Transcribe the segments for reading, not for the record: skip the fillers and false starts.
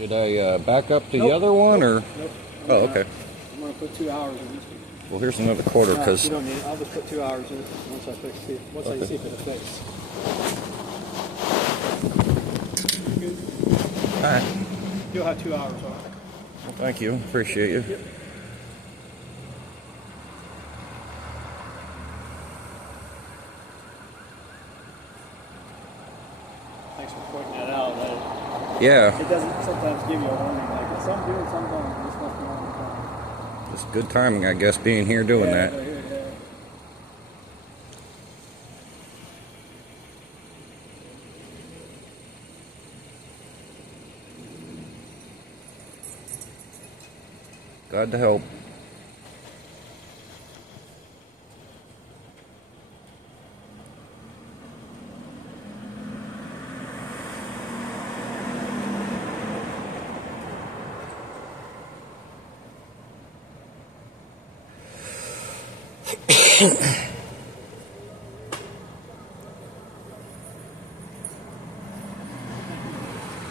Should I back up to the Nope. other one, or? Nope. Oh, okay. I'm going to put 2 hours in this one. Well, here's another quarter, No, because... you don't need it. I'll just put 2 hours in it once I Okay. see if it affects. All right. You'll have 2 hours on it. Well, thank you. Appreciate you. Yep. Thanks for pointing that out. Yeah. It doesn't sometimes give you a warning like it. Some do and some don't. This must be on the time. It's good timing, I guess, being here doing that. Yeah. Glad to help.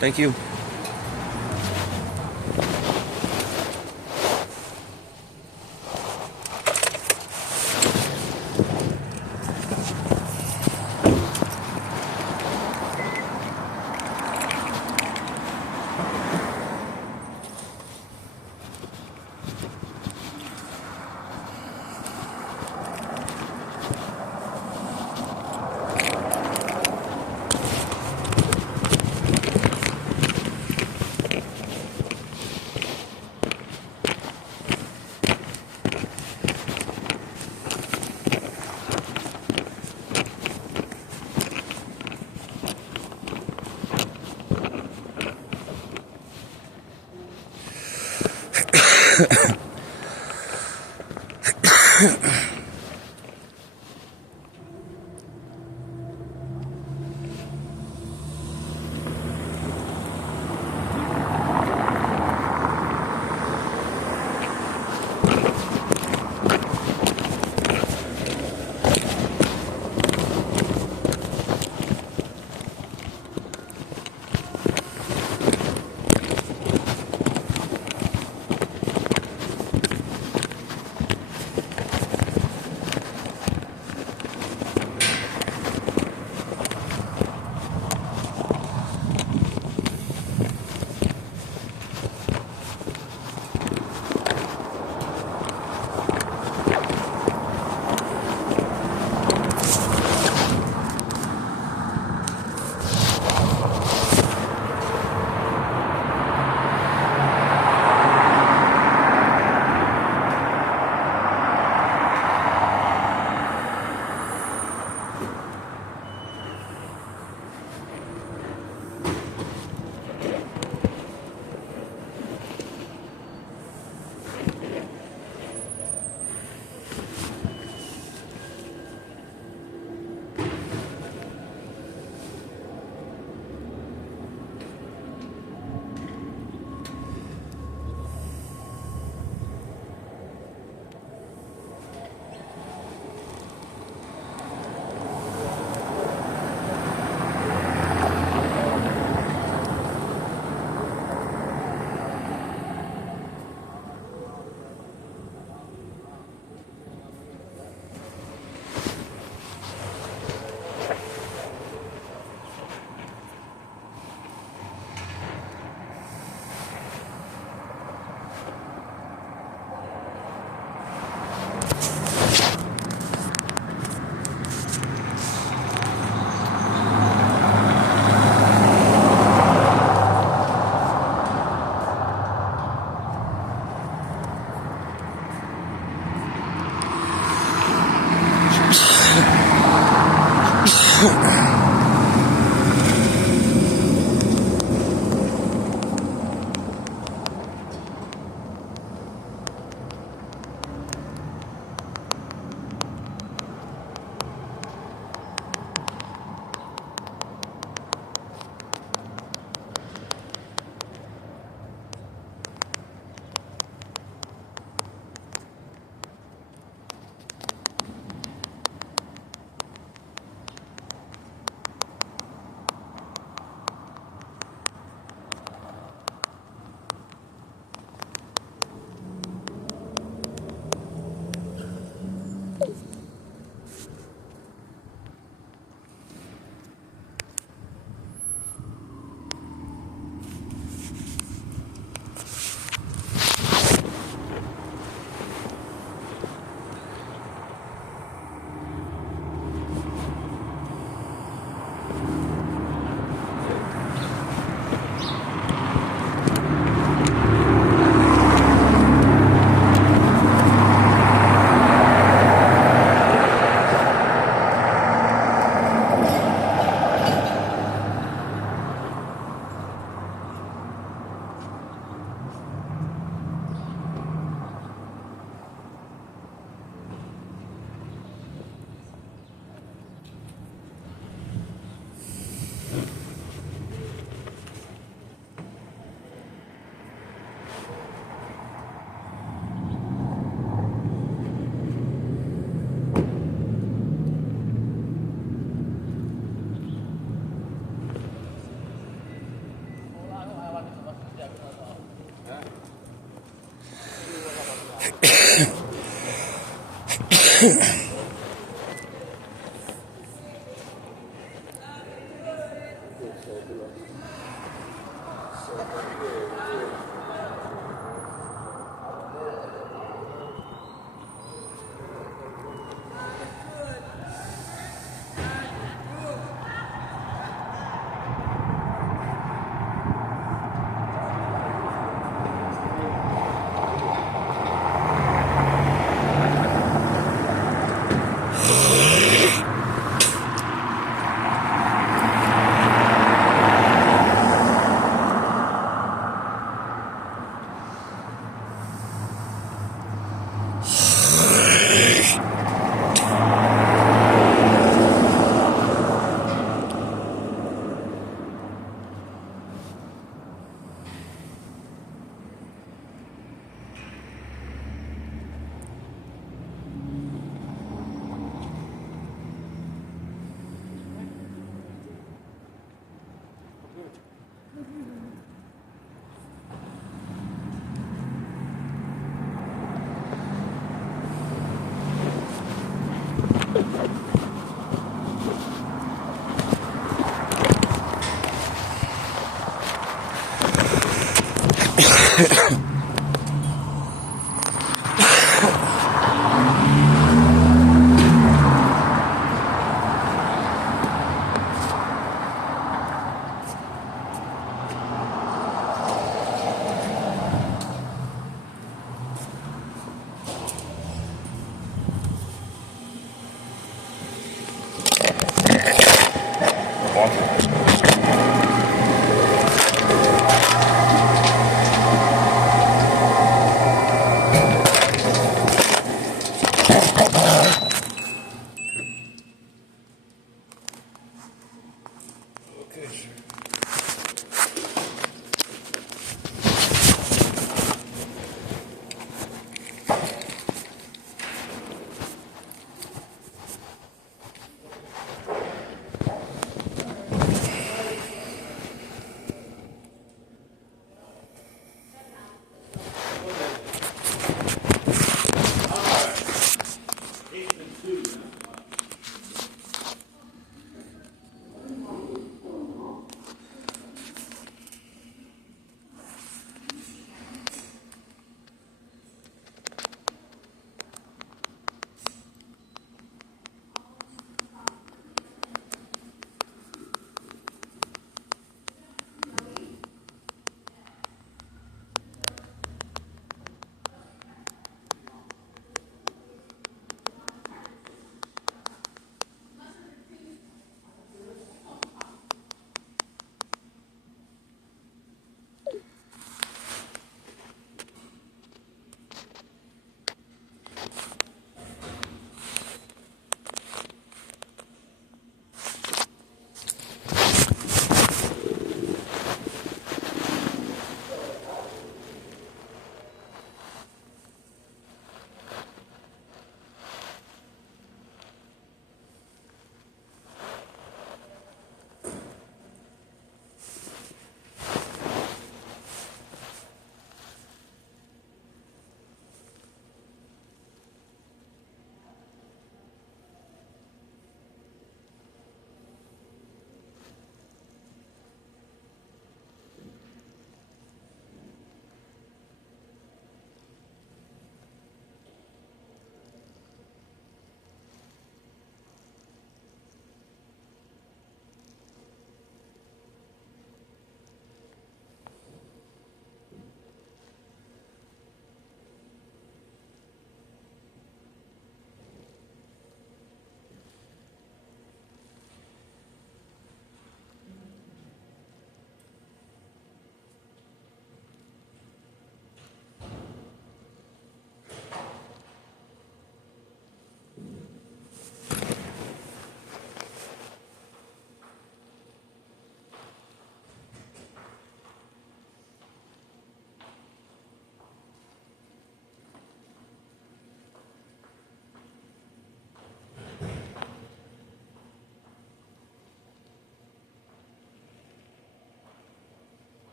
Thank you.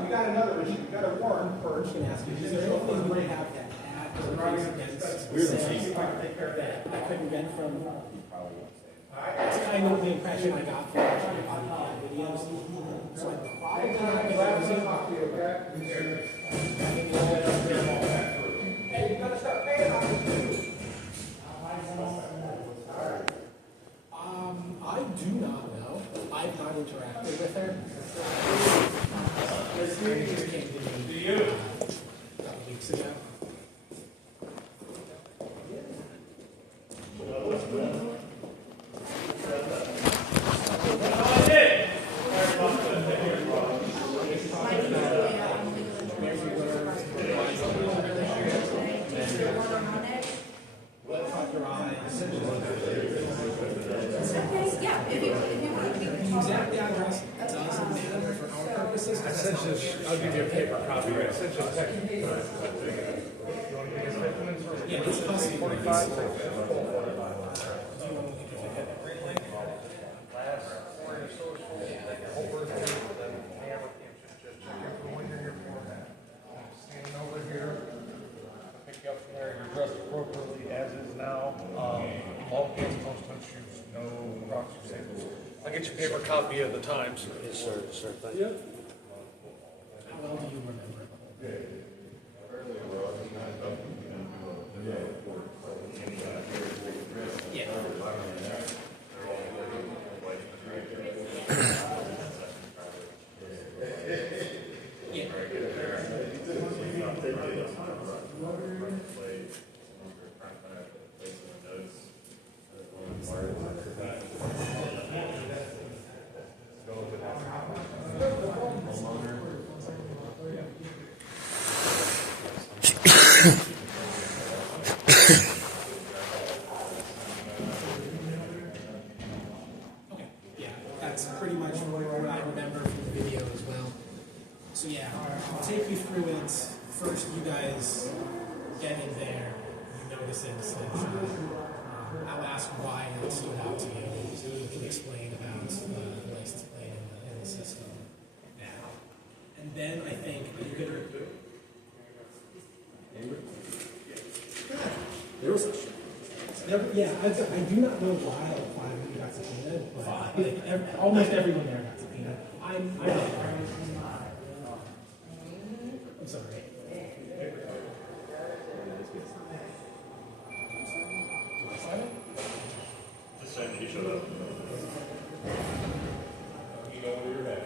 You got another issue. You got a warrant for. I can ask you, is there anything you have that ad as a case against that I couldn't get from? That's kind of the impression I got from watching the body cam videos. So I probably not going to talk to you, okay? Hey, you gotta start paying on this too. I do not know. I've not interacted with her. She just came to me a couple weeks ago. I'll give you a paper copy. Right? Yeah, this costs 45. Standing over here, pick you up from there. You're dressed appropriately as is now. All kids, most touch shoes, no rocks or samples. I'll get you a paper copy of the Times. Yes, sir. Yes, sir. Thank Yeah. you. How well do you remember? Yeah. Okay, yeah, that's pretty much what I remember from the video as well. So yeah, I'll take you through it. First, you guys get in there, you notice it essentially. I'll ask why it stood out to you, so you can explain about the license plate in the system now. And then I think you could... There was yeah, I do not know why all five of you got subpoenaed, but almost everyone there got subpoenaed. I'm sorry. This time he showed up. You know where you're at.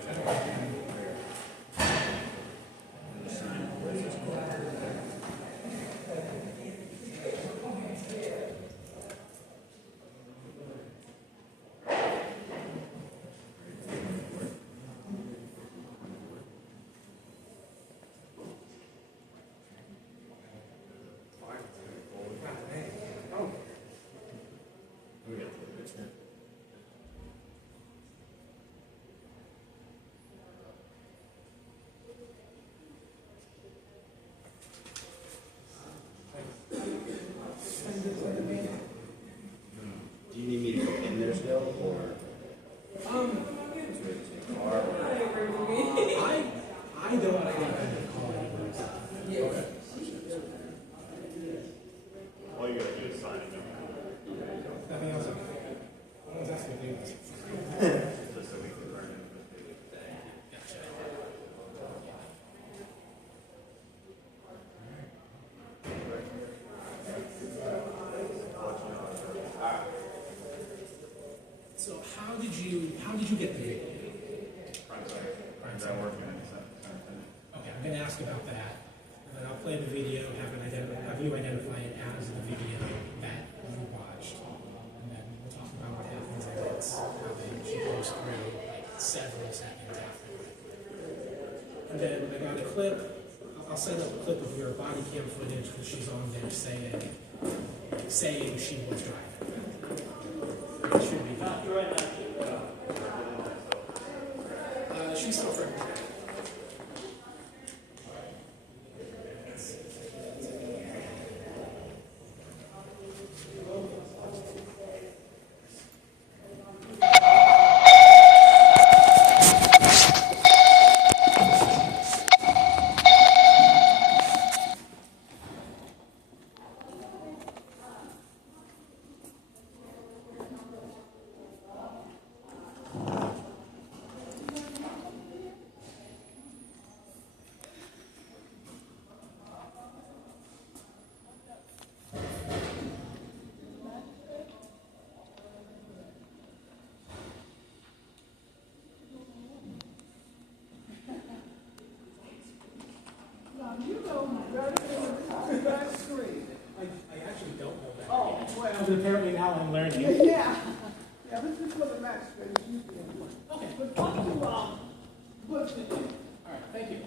Do you need me to go in there still, or? I don't think I can call it. Okay. All you gotta do is sign it. Nothing else. I was asking you. Just so we can learn it. So how did you get the video? Is that working? Okay, I'm going to ask about that, and then I'll play the video, have you identify it as the video that you watched. goes through like several seconds after. And then I got a clip. I'll send up a clip of your body cam footage because she's on there saying she was driving. It should be fine. She's still free. I actually don't know that. Oh, well, But apparently now I'm learning. yeah. Yeah, this is for the max space. Okay. But talk to, what's the, All right. Thank you.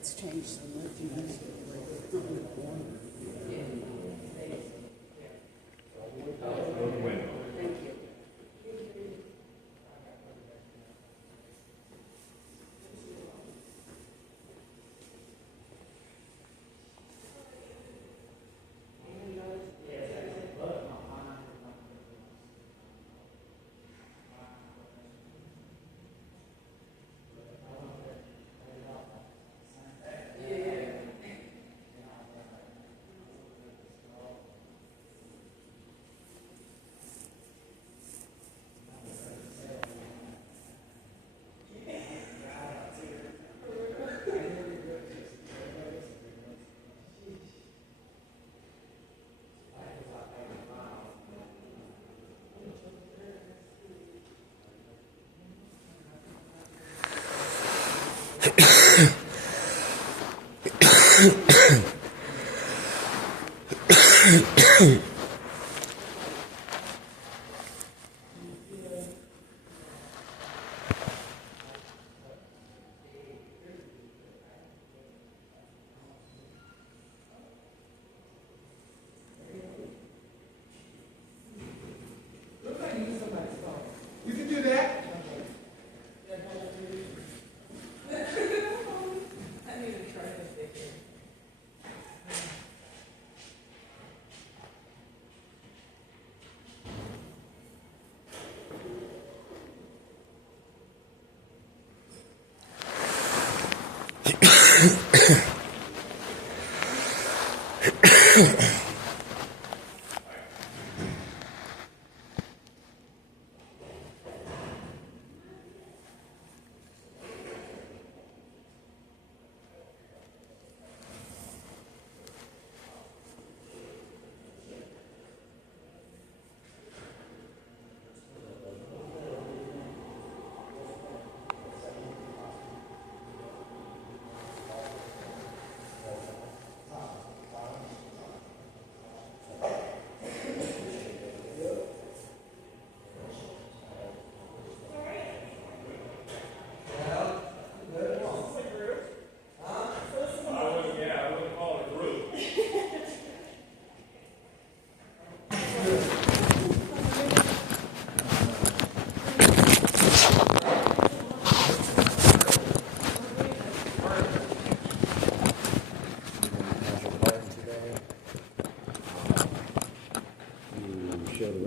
it's changed so much. You know, it's not in the corner. Thank you. You can do that.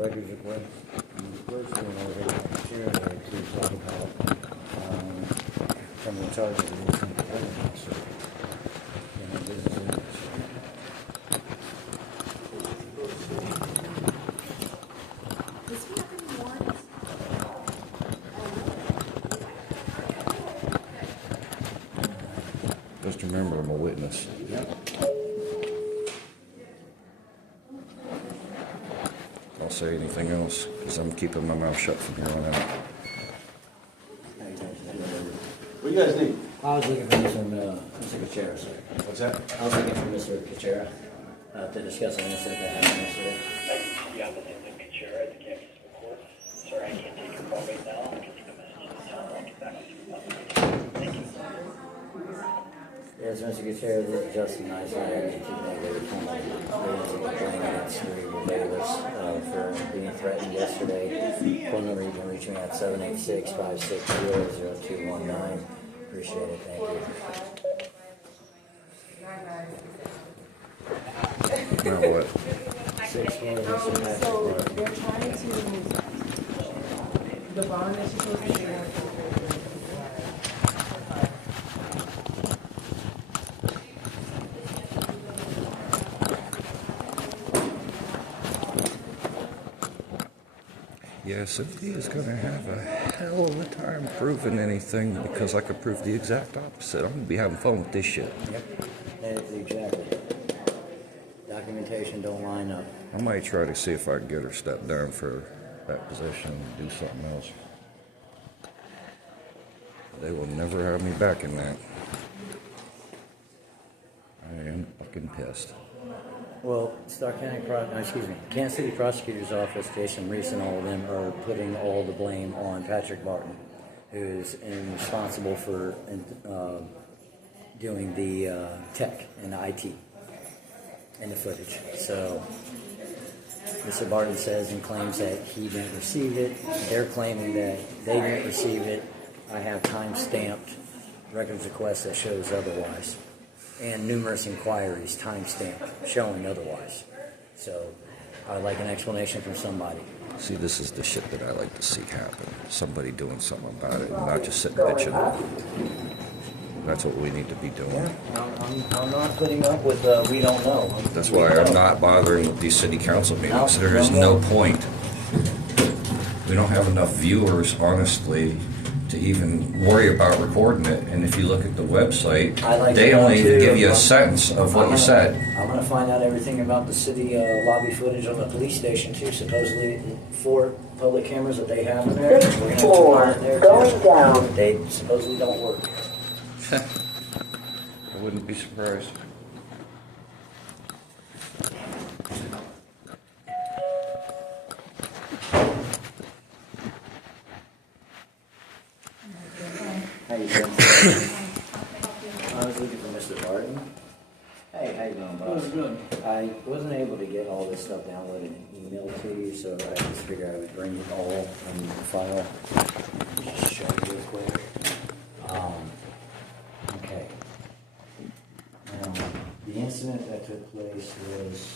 records request. First one over here to talk about from the charge of the employment officer. This is it. Just remember, I'm a witness. I'll say anything else because I'm keeping my mouth shut from here on out. What do you guys need? I was looking for Mr. Kachera, sir. What's that? I was looking for Mr. Kachera to discuss an incident that happened yesterday. The applicant to make sure at the campus report. Sorry, I can't take your call right now. I can take a message to the town. I'll get back to you. Thank you. Yes, Mr. Gutierrez, this is Justin Nicely. I need to make a complaint against Reed Davis for being threatened yesterday. Phone number you can reach me at 786-560-0219. Appreciate it. Thank you. Now what? 6-4, Mr. Patrick So Martin. they're trying to, the bond that you're supposed to share. Yeah, Cynthia is going to have a hell of a time proving anything because I could prove the exact opposite. I'm going to be having fun with this shit. Yep, that's exactly. Documentation don't line up. I might try to see if I can get her stepped down for that position and do something else. They will never have me back in that. I am fucking pissed. Well, Kansas City Prosecutor's Office, Jason Reese and all of them are putting all the blame on Patrick Martin, who's responsible for doing the tech and the IT and the footage. So Mr. Barton says and claims that he didn't receive it. They're claiming that they didn't receive it. I have time-stamped records requests that shows otherwise, and numerous inquiries time-stamped showing otherwise. So I'd like an explanation from somebody. See, this is the shit that I like to see happen. Somebody doing something about it, and not just sitting bitching. That's what we need to be doing. I'm not putting up with we don't know. That's why I'm not bothering with these city council meetings. There is no point. We don't have enough viewers, honestly, to even worry about recording it. And if you look at the website, they don't even give you a sentence of what you said. I'm going to find out everything about the city lobby footage on the police station too. Supposedly 4 public cameras that they have in there. 6-4, going down. They supposedly don't work. I wouldn't be surprised. How you doing? I was looking for Mr. Barton. Hey, how you doing, boss? Good. I wasn't able to get all this stuff downloaded and emailed to you, so I just figured I would bring it all in the file. Just show you real quick. Okay. The incident that took place was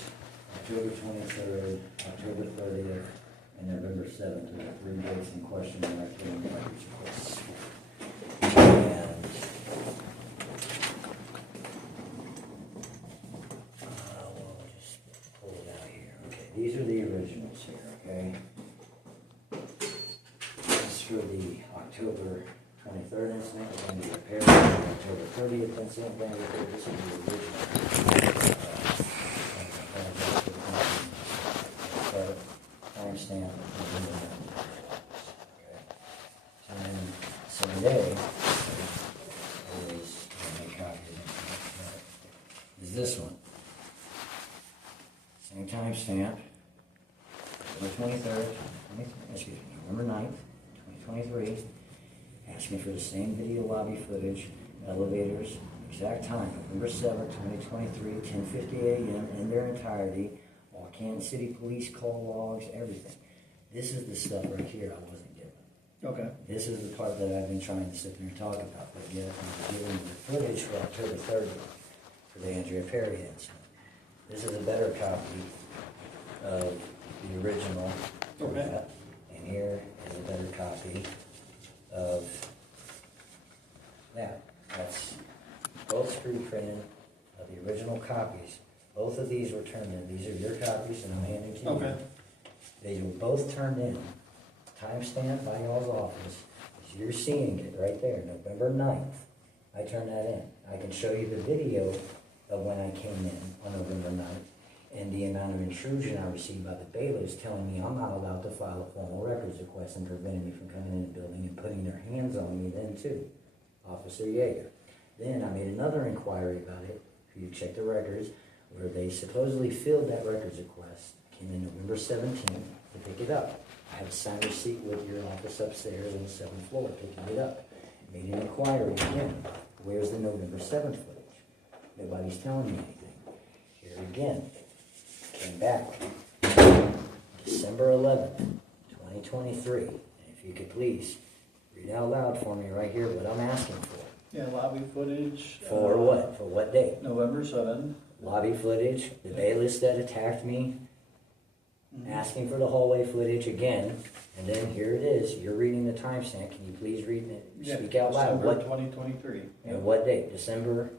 October 23rd, October 30th, and November 7th. There were 3 dates in question that I put in the records requests. And we'll just pull it out here. Okay, these are the originals here, okay? This is for the October 23rd incident, we're going to repair the October 30th incident, we're going to repair this is the original. Timestamp. Okay. Same day is this one. Same timestamp. November 23rd, November 9th, 2023. Asked me for the same video lobby footage, elevators, exact time, November 7th, 2023, 10:50 a.m. in their entirety, all Kansas City police call logs, everything. This is the stuff right here I wasn't given. Okay. This is the part that I've been trying to sit there and talk about, but yet I'm giving the footage for October 30th for the Andrea Perry incident. This is a better copy of the original. Okay. And here is a better copy of that. That's both screw printed of the original copies. Both of these were turned in. These are your copies and I'm handing to you. Okay. They were both turned in. Timestamp by y'all's office. As you're seeing it right there, November 9th. I turned that in. I can show you the video of when I came in on November 9th and the amount of intrusion I received by the bailiffs telling me I'm not allowed to file a formal records request and preventing me from coming in the building and putting their hands on me then too. Officer Yeager. Then I made another inquiry about it. If you check the records, where they supposedly filled that records request, came in November 17th to pick it up. I have a signed receipt with your office upstairs on the 7th floor picking it up. Made an inquiry again. Where's the November 7th footage? Nobody's telling me anything. Here again. Came back. December 11th, 2023. And if you could please read out loud for me right here what I'm asking for. Yeah, lobby footage. For what? For what date? November 7th. Lobby footage, the bailiffs that attacked me, asking for the hallway footage again, and then here it is. You're reading the timestamp. Can you please read it? Speak out loud. December What 2023. and what date? December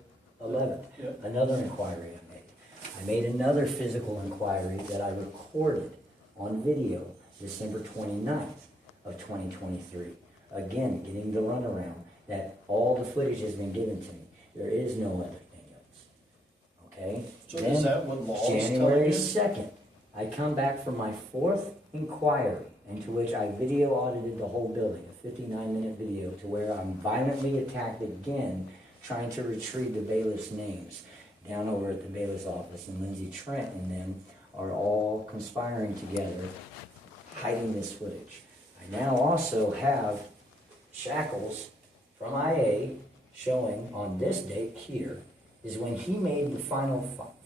11th. Yep. Another inquiry I made. I made another physical inquiry that I recorded on video December 29th of 2023. Again, getting the runaround that all the footage has been given to me. There is no other thing else. Okay? So Then, is that what laws tell January you? 2nd, I come back from my 4th inquiry, into which I video audited the whole building, a 59-minute video, to where I'm violently attacked again, trying to retrieve the bailiff's names down over at the bailiff's office, and Lindsay Trent and them are all conspiring together, hiding this footage. I now also have shackles from IA showing on this date here is when he made the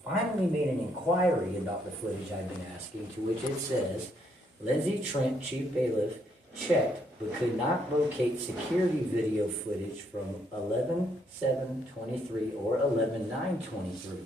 finally made an inquiry about the footage I've been asking, to which it says, Lindsay Trent, Chief Bailiff, checked but could not locate security video footage from 11/7/23 or 11/9/23.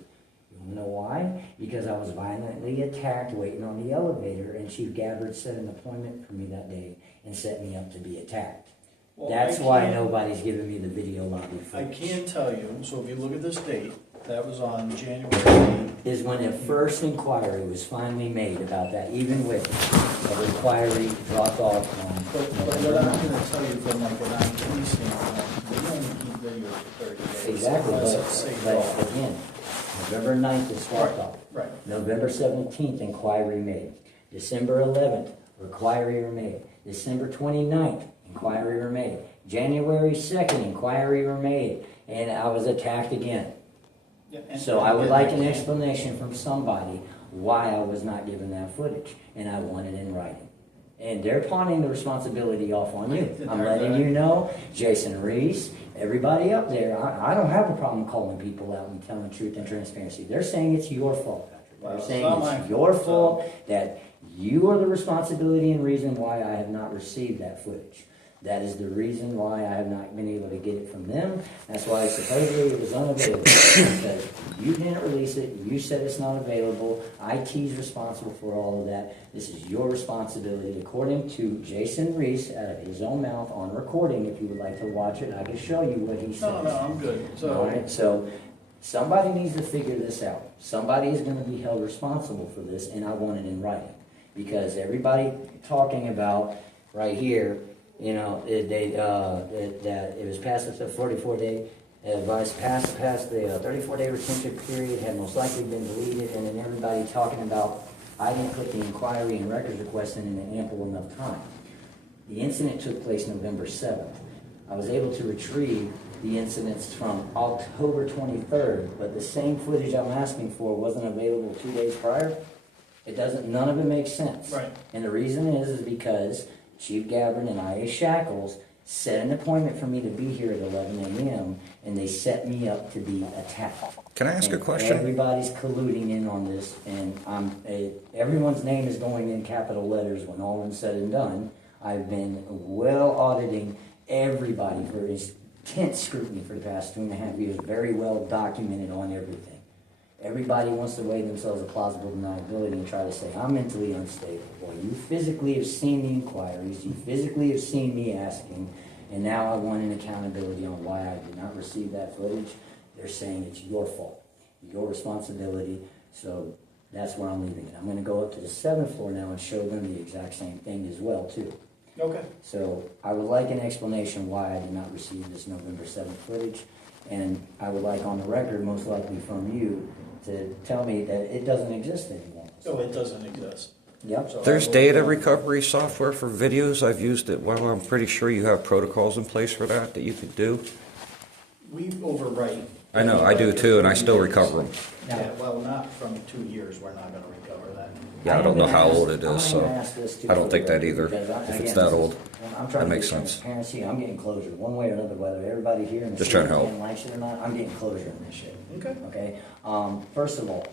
You know why? Because I was violently attacked waiting on the elevator, and Chief Gabbard set an appointment for me that day and set me up to be attacked. Well, That's I why can't- nobody's giving me the video lobby I footage. can tell you, so if you look at this date, that was on January 8th. Is when the first inquiry was finally made about that, even with a inquiry dropped off on But what November I'm 9th. gonna tell you from like an IT standpoint, we only keep videos for 30 days. Exactly, Unless it's saved but off. again, November 9th is dropped off. Right. November 17th, inquiry made. December 11th, inquiry were made. December 29th, inquiry were made. January 2nd, inquiry were made. And I was attacked again. Yeah, and- So I would like an explanation from somebody why I was not given that footage, and I want it in writing. And they're pawning the responsibility off on you. I'm letting you know, Jason Reese, everybody up there, I don't have a problem calling people out and telling truth and transparency. They're saying it's your fault, Patrick. Well, They're it's saying not my it's your fault, fault, that you are the responsibility and reason why I have not received that footage. That is the reason why I have not been able to get it from them. That's why supposedly it was unavailable. Because you didn't release it, you said it's not available, IT's responsible for all of that. This is your responsibility, according to Jason Reese, out of his own mouth on recording. If you would like to watch it, I can show you what he said. No, I'm good. All So, right, so somebody needs to figure this out. Somebody is going to be held responsible for this, and I want it in writing. Because everybody talking about right here, you know, that it was past the 44-day advice, past the 34-day retention period, had most likely been deleted, and then everybody talking about I didn't put the inquiry and records request in an ample enough time. The incident took place November 7th. I was able to retrieve the incidents from October 23rd, but the same footage I'm asking for wasn't available 2 days prior. None of it makes sense. Right. And the reason is because Chief Gabbard and IA Shackles set an appointment for me to be here at 11 a.m. and they set me up to be attacked. Can I ask a And question? Everybody's colluding in on this, and everyone's name is going in capital letters when all is said and done. I've been well auditing everybody for intense scrutiny for the past 2.5 years, very well documented on everything. Everybody wants to weigh themselves a plausible deniability and try to say, I'm mentally unstable. Well, you physically have seen the inquiries, you physically have seen me asking, and now I want an accountability on why I did not receive that footage. They're saying it's your fault, your responsibility, so that's where I'm leaving it. I'm going to go up to the 7th floor now and show them the exact same thing as well, too. Okay. So I would like an explanation why I did not receive this November 7th footage, and I would like on the record, most likely from you, to tell me that it doesn't exist anymore. So it doesn't exist. Yep. So There's I will- data recovery software for videos. I've used it. Well, I'm pretty sure you have protocols in place for that you could do. We overwrite. I know, I do too, and I still recover them. Yeah, well, not from 2 years, we're not gonna recover that. Yeah, I don't know how old it is, so I don't think that either, Because if it's that old. I'm trying That to makes get sense. transparency. I'm getting closure, one way or another, whether everybody here in the Just city trying to help. likes it or not, I'm getting closure in this shit. Okay. Okay, first of all,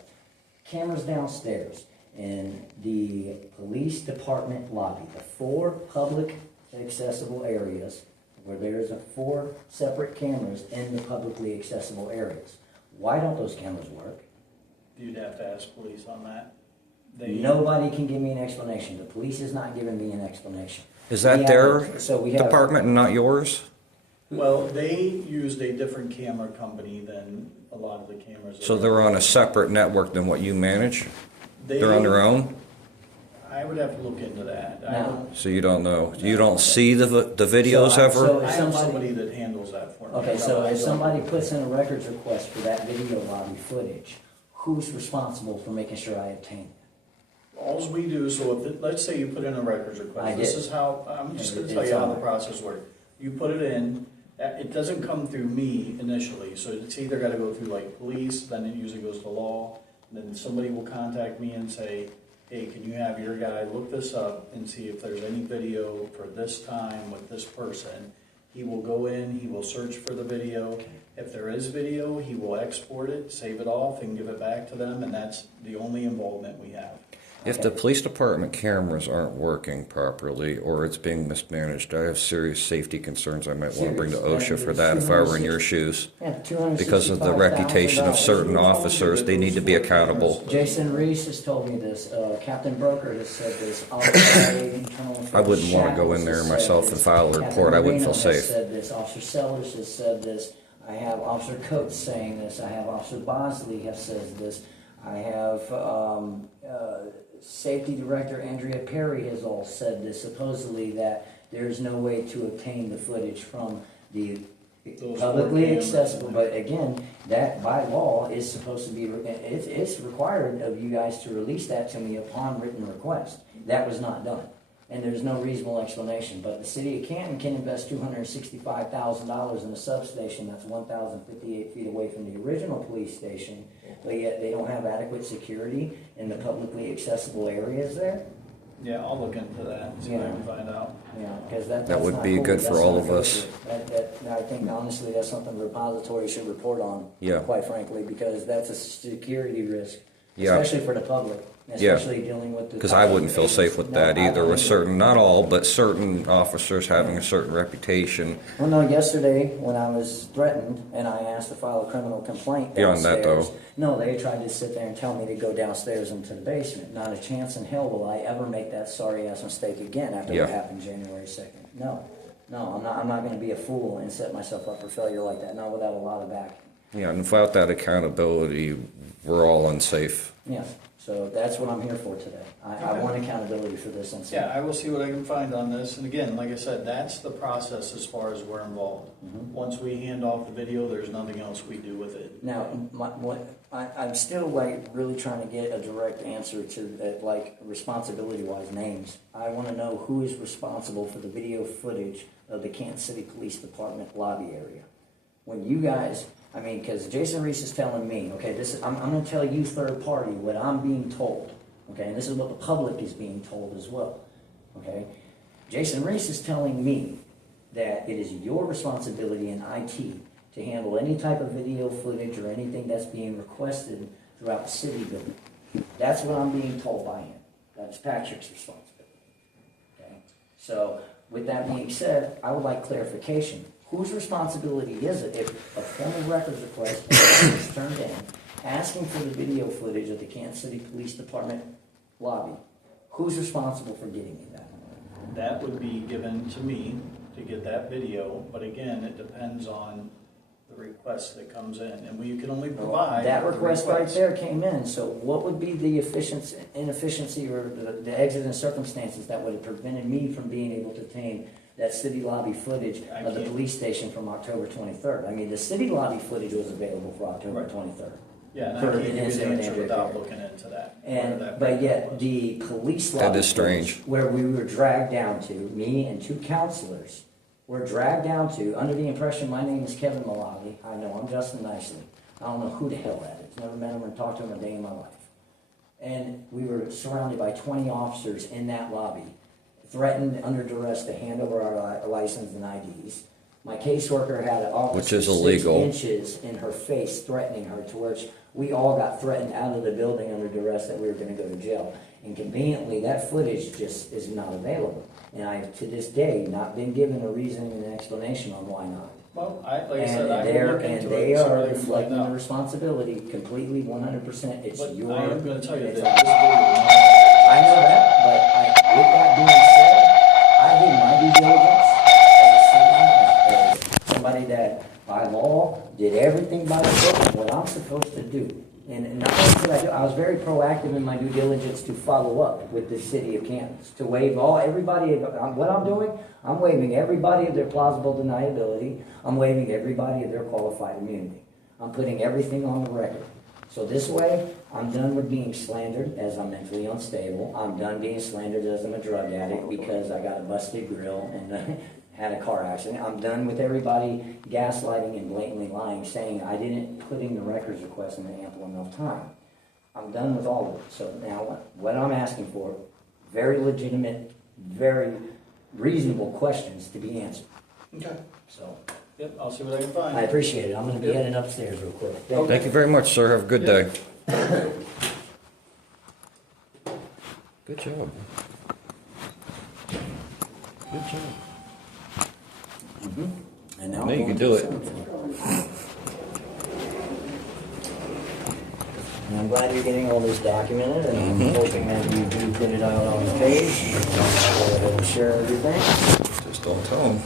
cameras downstairs in the police department lobby, the 4 public accessible areas where there's 4 separate cameras in the publicly accessible areas. Why don't those cameras work? You'd have to ask police on that. Nobody can give me an explanation. The police is not giving me an explanation. Is that We their have- so we have- department and not yours? Well, they used a different camera company than a lot of the cameras. So they're on a separate network than what you manage? They're on their own? I would have to look into that. I Now- don't. So you don't know? You don't see the videos So I- ever? so- I have somebody- somebody that handles that for me. Okay, so I if don't- somebody puts in a records request for that video lobby footage, who's responsible for making sure I obtain it? Alls we do, so if, let's say you put in a records I request, this did. is how, I'm just gonna It's tell you how on the there. process works. You put it in, it doesn't come through me initially, so it's either gotta go through like police, then it usually goes to law, and then somebody will contact me and say, hey, can you have your guy look this up and see if there's any video for this time with this person? He will go in, he will search for the video. If there is video, he will export it, save it off, and give it back to them, and that's the only involvement we have. If the police department cameras aren't working properly or it's being mismanaged, I have serious safety concerns I might want to bring to OSHA for that if I were in your shoes. Yeah, $265,000. Because of the reputation of certain officers, they need to be accountable. Jason Reese has told me this, Captain Broker has said this, Officer Internal Affairs I wouldn't want to go in Shackles there has myself said and this, file a Captain report. I wouldn't feel Marino has safe. said this, Officer Sellers has said this, I have Officer Coates saying this, I have Officer Bosley has said this, I have Safety Director Andrea Perry has all said this, supposedly that there's no way to obtain the footage from the Those publicly 4 cameras. accessible, but again, that by law is supposed to be, it's required of you guys to release that to me upon written request. That was not done, and there's no reasonable explanation, but the city of Canton can invest $265,000 in a substation that's 1,058 feet away from the original police station, but yet they don't have adequate security in the publicly accessible areas there. Yeah, I'll look into that and see what I can find out. Yeah, because that's That would not be cool. good for That's all not of good. us. I think honestly, that's something the repository should report on. Yeah. Quite frankly, because that's a security risk, Yeah. especially for the public, Yeah. especially dealing with the. Because I wouldn't feel safe with that either, with certain, not all, but certain officers having a certain reputation. Well, no, yesterday when I was threatened and I asked to file a criminal complaint Beyond that, downstairs, though. no, they tried to sit there and tell me to go downstairs into the basement. Not a chance in hell will I ever make that sorry ass mistake again after Yeah. what happened January 2nd. No, I'm not going to be a fool and set myself up for failure like that. Not without a lot of backing. Yeah, and without that accountability, we're all unsafe. Yeah, so that's what I'm here for today. I want accountability for this incident. Yeah, I will see what I can find on this, and again, like I said, that's the process as far as we're involved. Once we hand off the video, there's nothing else we do with it. Now, I'm still like really trying to get a direct answer to like responsibility-wise names. I want to know who is responsible for the video footage of the Kansas City Police Department lobby area. When you guys, I mean, because Jason Reese is telling me, okay, I'm going to tell you third party what I'm being told, okay, and this is what the public is being told as well, okay. Jason Reese is telling me that it is your responsibility in IT to handle any type of video footage or anything that's being requested throughout the city building. That's what I'm being told by him. That is Patrick's responsibility. Okay? So, with that being said, I would like clarification. Whose responsibility is it if a formal records request is turned in asking for the video footage of the Kansas City Police Department lobby. Who's responsible for getting me that? That would be given to me to get that video, but again, it depends on the request that comes in, and we can only provide. That the request right there came in, so what would be the inefficiency or the exigent circumstances that would have prevented me from being able to obtain that city lobby footage of the police station from October 23rd? I mean, the city lobby footage was available for October Right. 23rd. Yeah, and I For can't an give you the incident answer and without repair. looking into that. And, where that but yet, breakdown was. the police That lobby is strange. footage, where we were dragged down to, me and two counselors, were dragged down to, under the impression my name is Kevin Malawi. I know, I'm Justin Nicely. I don't know who the hell that is. Never met him or talked to him a day in my life. And we were surrounded by 20 officers in that lobby, threatened under duress to hand over our license and IDs. My caseworker had an officer Which is illegal. 6 inches in her face, threatening her, to which we all got threatened out of the building under duress that we were going to go to jail. And conveniently, that footage just is not available. And I, to this day, not been given a reason and an explanation on why not. Well, like I And said, I will look into they it. so are I can find reflecting the out. responsibility completely 100%. It's But your. I am going to tell you that it's this our- video. I know that, but with that being said, I did my due diligence as a citizen, as somebody that by law did everything by the book and what I'm supposed to do. And not only did I do, I was very proactive in my due diligence to follow up with the city of Canton, to waive everybody, what I'm doing, I'm waiving everybody of their plausible deniability, I'm waiving everybody of their qualified immunity. I'm putting everything on the record. So this way, I'm done with being slandered as I'm mentally unstable. I'm done being slandered as I'm a drug addict because I got a busted grill and had a car accident. I'm done with everybody gaslighting and blatantly lying, saying I didn't put in the records request in ample enough time. I'm done with all of it. So now what I'm asking for, very legitimate, very reasonable questions to be answered. Okay. So Yep, I'll see what I can find. I appreciate it. I'm going to be heading upstairs real quick. Thank you very much, sir. Have a good day. Good job. Good job. And now No, I'm you going can to do the it. cemetery. And I'm glad you're getting all this documented, and I'm hoping that you do put it out on the page. I'll go ahead and share everything. Just don't tell them.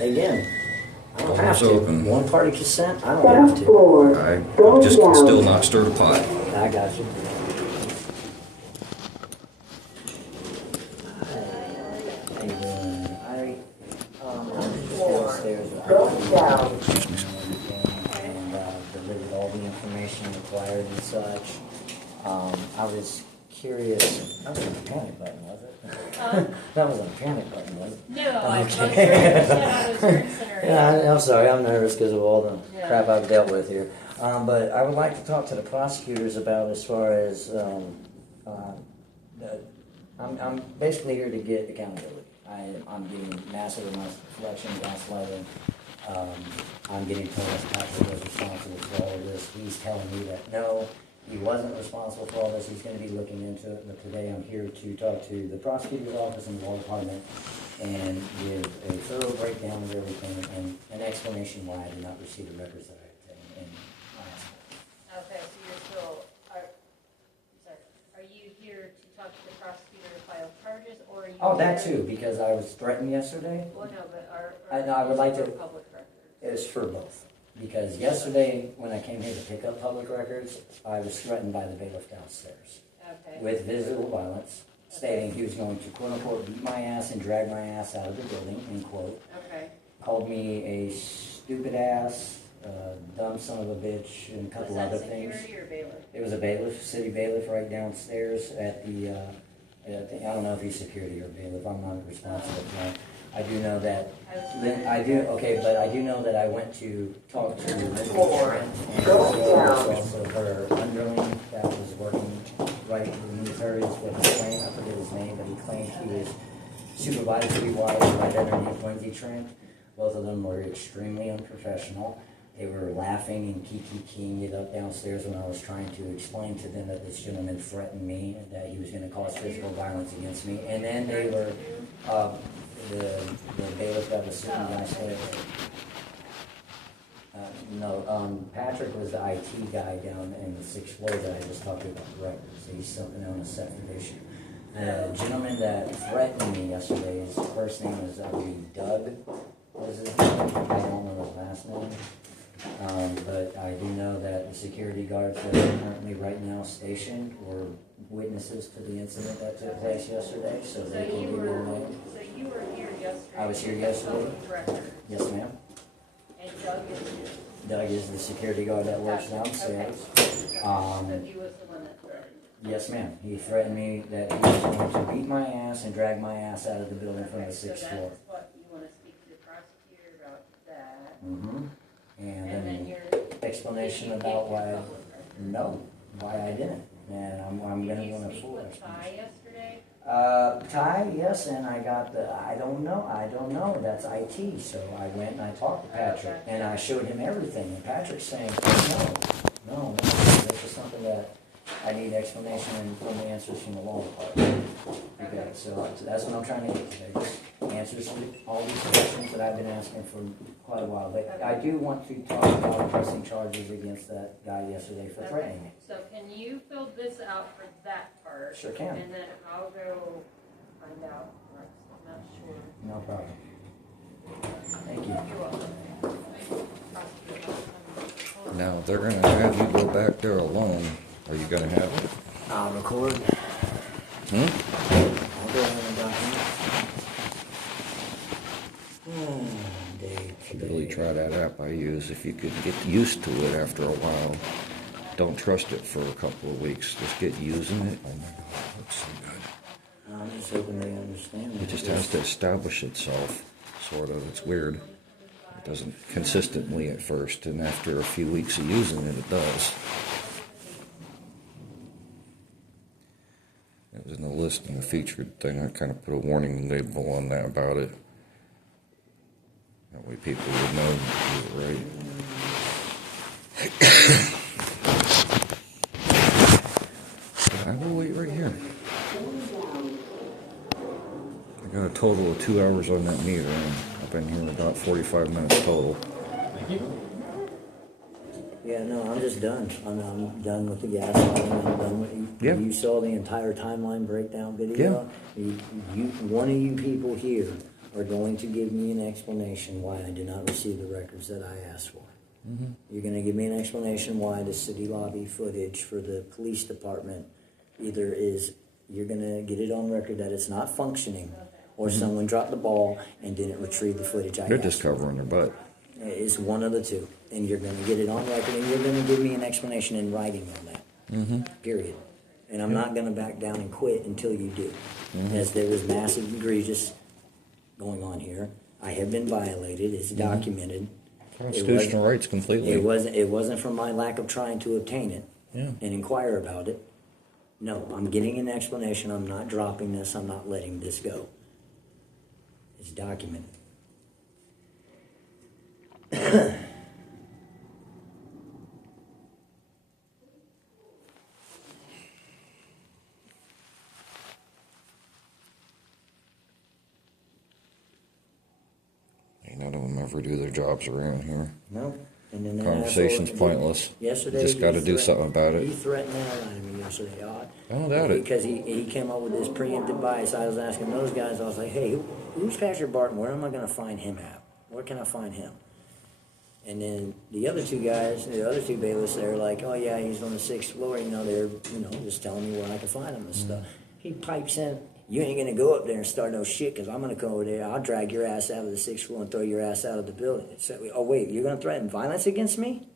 Again, I don't Doors have to. open. One party consent, I don't have Step to. forward. I Going just can down. still not stir the pot. I got you. How you doing? I'm just downstairs. Going down. And delivered all the information required and such. I was curious. That wasn't a panic button, was it? That wasn't a panic button, was it? No, I was Okay. very considerate. Yeah, I'm sorry. I'm nervous because of all the Yeah. crap I've dealt with here. But I would like to talk to the prosecutors about as far as I'm basically here to get accountability. I'm getting massive amounts of deflection, gaslighting. I'm getting told that Patrick was responsible for all of this. He's telling me that no, he wasn't responsible for all this. He's going to be looking into it. But today I'm here to talk to the prosecutor's office and the law department and give a thorough breakdown of everything and an explanation why I did not receive the records that I obtained in my estimate. Okay, so you're still, are you here to talk to the prosecutor to file charges, or are you? Oh, that here- too, because I was threatened yesterday. Well, no, but I would like for to- public records. It's for both. Because yesterday, when I came here to pick up public records, I was threatened by the bailiff downstairs Okay. with visible violence, stating he was going to quote unquote beat my ass and drag my ass out of the building, end quote. Okay. Called me a stupid ass, dumb son of a bitch, and a Was couple that other things. security or bailiff? It was a bailiff, city bailiff right downstairs at the, I don't know if he's security or bailiff, I'm not responsible for that. I do know that, but I do know that I went to talk to Lindsay Trent, and there was also her underling that was working right in the military, is what he claimed, I forget his name, but he claimed he was supervisory-wise right underneath Lindsay Trent. Both of them were extremely unprofessional. They were laughing and kiki-keying it up downstairs when I was trying to explain to them that this gentleman threatened me and that he was going to cause physical violence against me. And then they were, the bailiff that was sitting downstairs. No, Patrick was the IT guy down in the 6th floor that I just talked about records. He's something on a separate issue. The gentleman that threatened me yesterday, his first name was, I believe, Doug, was his name. I don't know his last name. But I do know that the security guards that are currently right now stationed were witnesses to the incident that took place yesterday, so they can give their name. So you were here yesterday. I was here yesterday. Director. Yes, ma'am. And Doug is here. Doug is the security guard that works downstairs. So he was the one that threatened. Yes, ma'am. He threatened me that he was going to beat my ass and drag my ass out of the building from the 6th So floor. that's what you want to speak to the prosecutor about that. Mm-hmm. And And then then your explanation about why I didn't. And I'm Did gonna you want a speak full with explanation. Ty yesterday? Ty, yes, and I got I don't know, that's IT, so I went and I talked to Patrick, and I showed him everything, and Patrick's saying, no, this is something that I need explanation and from the answers from the law department. Okay, so that's what I'm trying to get today, just answers to all these questions that I've been asking for quite a while, but I do want to talk about pressing charges against that guy yesterday for threatening me. So can you fill this out for that part? Sure can. And then I'll go find out. I'm not sure. No problem. Thank you. You're welcome. Now, they're gonna have you go back there alone. Are you gonna have it? I'll record. Hmm? I'll go ahead and document. Dave. Really try that app I use. If you could get used to it after a while, don't trust it for a couple of weeks. Just get using it. Oh my God, that's so good. I'm just hoping they understand. It just has to establish itself, sort of. It's weird. It doesn't consistently at first, and after a few weeks of using it, it does. It was in the list in the featured thing. I kind of put a warning label on that about it. That way people would know you were right. I will wait right here. I got a total of 2 hours on that meter, and I've been here about 45 minutes total. Yeah, no, I'm just done. I'm done with the gas line. I'm done with you. Yeah. You saw the entire timeline breakdown video. One of you people here are going to give me an explanation why I did not receive the records that I asked for. Mm-hmm. You're going to give me an explanation why the city lobby footage for the police department either is, you're going to get it on record that it's not functioning, or someone dropped the ball and didn't retrieve the footage I They're asked just covering their butt. It's one of the two. And you're going to get it on record, and you're going to give me an explanation in writing on that. Mm-hmm. Period. And I'm not going to back down and quit until you do. As there is massive egregious going on here. I have been violated. It's documented. Constitutional rights completely. It wasn't from my lack of trying to obtain it Yeah. and inquire about it. No, I'm getting an explanation. I'm not dropping this. I'm not letting this go. It's documented. None of them ever do their jobs around here. No. And then that Conversation's asshole- pointless. Yesterday, You just got to he do threat- something about He it. threatened the hell out of me yesterday, I don't doubt it. because he came up with this preemptive bias. I was asking those guys, I was like, hey, who's Patrick Barton? Where am I going to find him at? Where can I find him? And then the other two guys, the other two bailiffs, they're like, oh yeah, he's on the 6th floor. They're just telling me where I can find him and stuff. He pipes in, you ain't gonna go up there and start no shit, because I'm gonna come over there. I'll drag your ass out of the 6th floor and throw your ass out of the building. So, oh wait, you're gonna threaten violence against me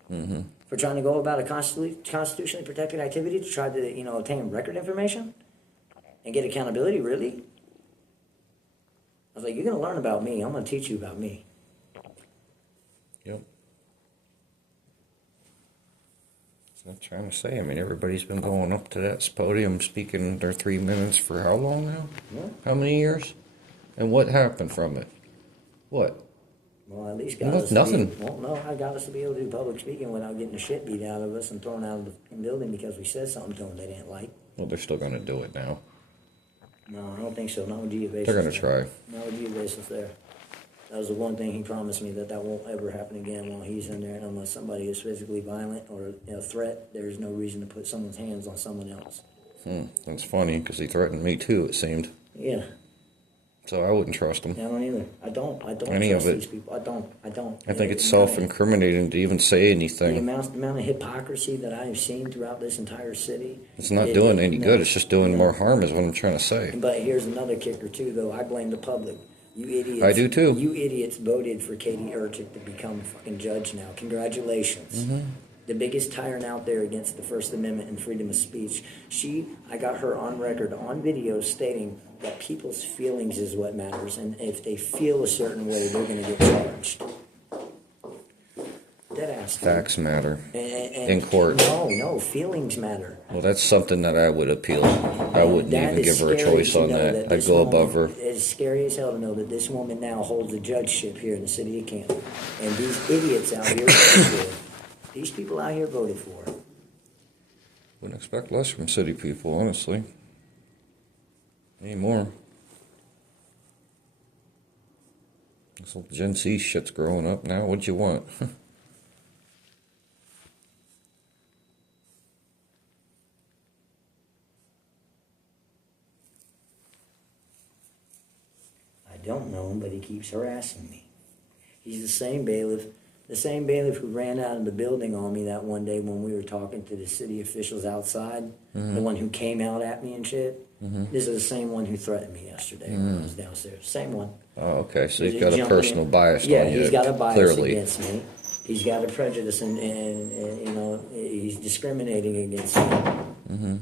for trying to go about a constitutionally protected activity to try to obtain record information and get accountability? Really? I was like, you're gonna learn about me. I'm gonna teach you about me. Yep. I'm trying to say, everybody's been going up to that podium speaking their 3 minutes for how long now? Yeah. How many years? And what happened from it? What? Well, at least Well, nothing. I got us to be able to do public speaking without getting the shit beat out of us and thrown out of the building because we said something to them they didn't like. Well, they're still going to do it now. No, I don't think so. Not with geobasis. They're going to try. Not with geobasis there. That was the one thing he promised me, that won't ever happen again while he's in there, unless somebody is physically violent or a threat. There's no reason to put someone's hands on someone else. That's funny, because he threatened me too, it seemed. Yeah. So I wouldn't trust him. I don't either. I don't Any trust of it. these people. I don't. I think it's self-incriminating to even say The anything. amount of hypocrisy that I've seen throughout this entire city. It's not doing any good. It's just doing more harm is what I'm trying to say. But here's another kicker too, though. I blame the public. You idiots. I do too. You idiots voted for Katie Urchick to become a fucking judge now. Congratulations. The biggest tyrant out there against the First Amendment and freedom of speech. I got her on record, on video, stating that people's feelings is what matters, and if they feel a certain way, they're going to get charged. Deadass. Facts matter. And In court. No, feelings matter. Well, that's something that I would appeal. I wouldn't That even is give her a scary choice to on know that. I'd this go woman- above her. It's scary as hell to know that this woman now holds a judgeship here in the city of Canton. And these idiots out here voted for her. These people out here voted for her. Wouldn't expect less from city people, honestly. Anymore. This whole Gen Z shit's growing up now. What'd you want? I don't know him, but he keeps harassing me. He's the same bailiff who ran out of the building on me that one day when we were talking to the city officials outside. The one who came out at me and shit. This is the same one who threatened me yesterday when I was downstairs. Same one. Oh, okay. So He's he's got a jumping personal in. bias Yeah, on you. he's got a bias Clearly. against me. He's got a prejudice, and you know, he's discriminating against me.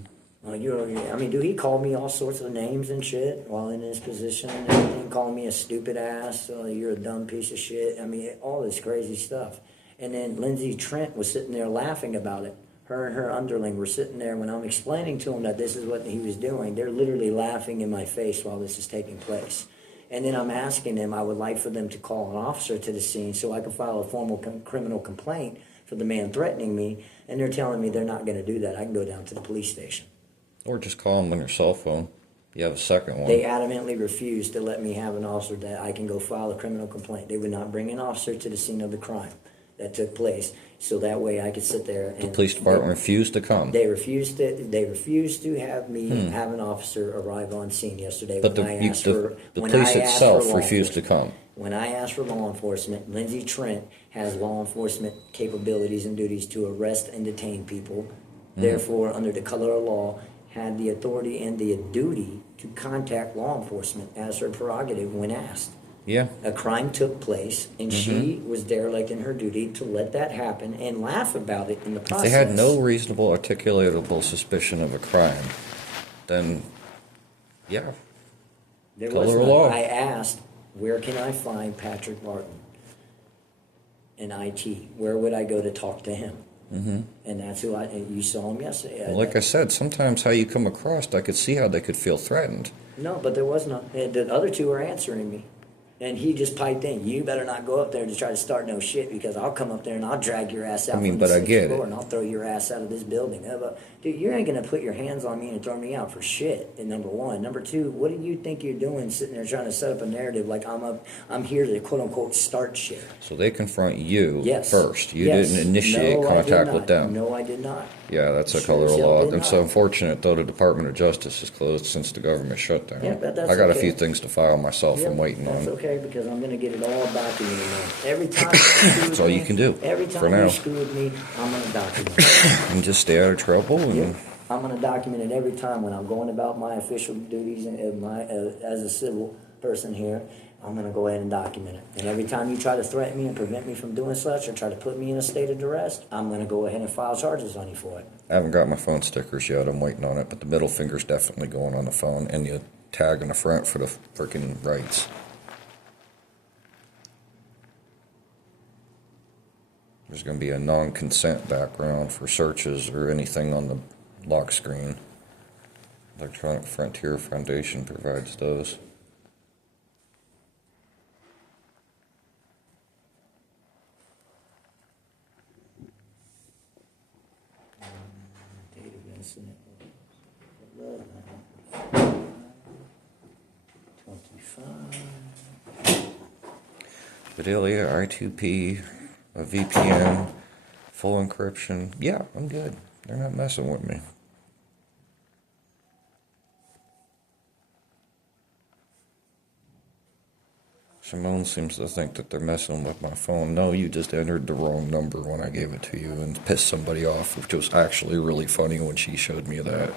Dude, he called me all sorts of names and shit while in his position and everything, calling me a stupid ass, you're a dumb piece of shit. I mean, all this crazy stuff. And then Lindsay Trent was sitting there laughing about it. Her and her underling were sitting there when I'm explaining to them that this is what he was doing. They're literally laughing in my face while this is taking place. And then I'm asking them, I would like for them to call an officer to the scene so I can file a formal criminal complaint for the man threatening me. And they're telling me they're not going to do that. I can go down to the police station. Or just call him on your cell phone. You have a second one. They adamantly refused to let me have an officer that I can go file a criminal complaint. They would not bring an officer to the scene of the crime that took place, so that way I could sit there. And the police department refused to come. They refused to have me have an officer arrive on scene yesterday. But the police itself refused to come. When I asked for law enforcement, Lindsay Trent has law enforcement capabilities and duties to arrest and detain people. Therefore, under the color of law, had the authority and the duty to contact law enforcement as her prerogative when asked. Yeah. A crime took place, and she was derelict in her duty to let that happen and laugh about it in the process. If they had no reasonable, articulatable suspicion of a crime, then, yeah. There color was of none. law. I asked, where can I find Patrick Martin in IT? Where would I go to talk to him? And that's who and you saw him yesterday. Well, like I said, sometimes how you come across, I could see how they could feel threatened. No, but there was none. The other two were answering me. And he just piped in, you better not go up there to try to start no shit, because I'll come up there and I'll drag your ass out from the but I sixth get floor it. and I'll throw your ass out of this building. Dude, you ain't going to put your hands on me and throw me out for shit, number one. Number two, what do you think you're doing sitting there trying to set up a narrative like I'm here to quote-unquote start shit? So they confront you first. You Yes. didn't initiate No, I did contact not. with them. No, I did not. Yeah, that's a Sure color as of hell law. did It's not. unfortunate, though, the Department of Justice is closed since the government shut down. Yeah, but that's I got a okay. few things to file myself. I'm waiting That's on. okay, because I'm going to get it all documented now. Every time you screw with That's all me, you can do Every for time now. you screw with me, I'm going to document it. And just stay out of trouble. And Yep. I'm going to document it every time when I'm going about my official duties and as a civil person here. I'm going to go ahead and document it. And every time you try to threaten me and prevent me from doing such or try to put me in a state of duress, I'm going to go ahead and file charges on you for it. I haven't got my phone stickers yet. I'm waiting on it. But the middle finger's definitely going on the phone. And the tag on the front for the freaking rights. There's going to be a non-consent background for searches or anything on the lock screen. Electronic Frontier Foundation provides those. Date of incident. 25. Fidelia, I2P, a VPN, full encryption. Yeah, I'm good. They're not messing with me. Simone seems to think that they're messing with my phone. No, you just entered the wrong number when I gave it to you and pissed somebody off, which was actually really funny when she showed me that.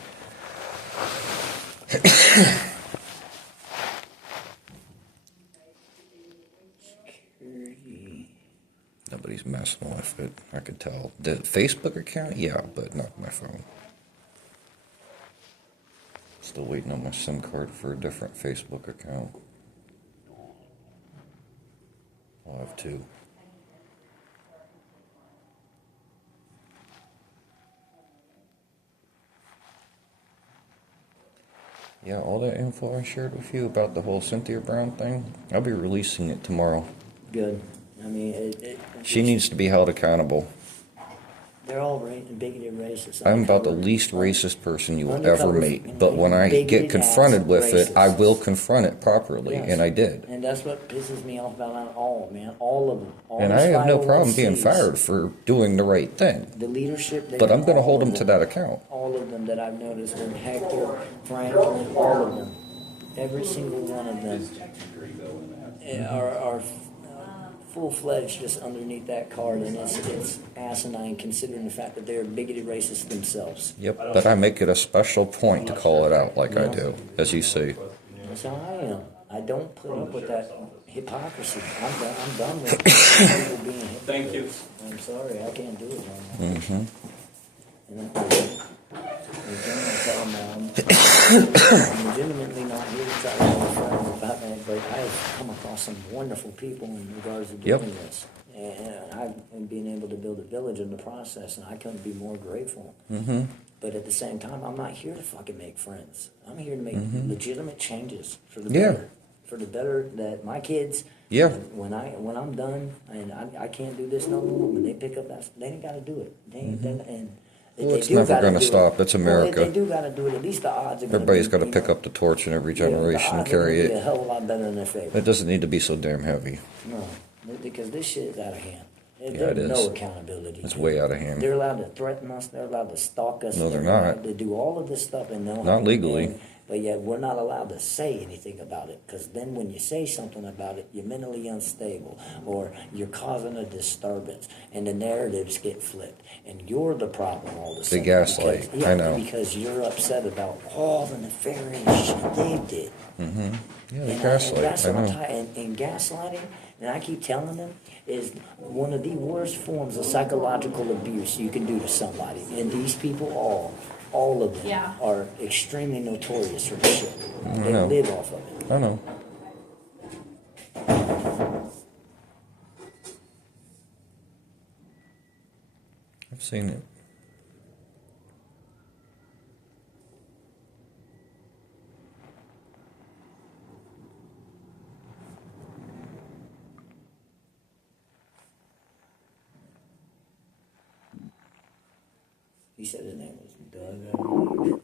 Nobody's messing with it, I could tell. The Facebook account? Yeah, but not my phone. Still waiting on my SIM card for a different Facebook account. I'll have two. Yeah, all that info I shared with you about the whole Cynthia Brown thing, I'll be releasing it tomorrow. Good. I mean, She needs to be held accountable. they're all bigoted racists. I'm about the least racist person you will ever meet, but when I get confronted with it, I will confront it properly, and I did. And that's what pisses me off about all, man. All of them. And I have no problem being fired for doing the right thing. The leadership. But I'm going to hold them to that account. All of them that I've noticed, and Hector, Frank, all of them. Every single one of them are full-fledged just underneath that card, and it's asinine considering the fact that they're bigoted racists themselves. Yep, but I make it a special point to call it out like I do, as you see. That's how I am. I don't put up with that hypocrisy. I'm done with people being hypocrites. Thank you. I'm sorry, I can't do it anymore. Mm-hmm. I'm legitimately not here to try to confirm about that, but I've come across some wonderful people in regards to doing this. And I've been able to build a village in the process, and I couldn't be more grateful. Mm-hmm. But at the same time, I'm not here to fucking make friends. I'm here to make legitimate changes for the Yeah. better. For the better that my kids, Yeah. when I'm done and I can't do this no more, when they pick up that, they ain't got to do it. They ain't and Well, they it's do never gotta going to do stop. it. It's America. Well, they do got to do it. At least the odds are. Everybody's got to pick up the torch in every generation and carry Be a it. hell of a lot better in their favor. It doesn't need to be so damn heavy. No, because this shit is out of hand. Yeah, There's it is. no accountability. It's way out of hand. They're allowed to threaten us. They're allowed to stalk us. No, they're allowed not. to do all of this stuff and Not legally. But yet we're not allowed to say anything about it, because then when you say something about it, you're mentally unstable or you're causing a disturbance, and the narratives get flipped, and you're the problem all of a sudden. gaslight. Because, I know. because you're upset about all the nefarious shit they did. Mm-hmm. Yeah, they And gaslight. that's I what I'm know. tired. And gaslighting, and I keep telling them, is one of the worst forms of psychological abuse you can do to somebody. And these people all of them Yeah. are extremely notorious for this shit. They know. live off of it. I know. I've seen it. He said his name was Doug.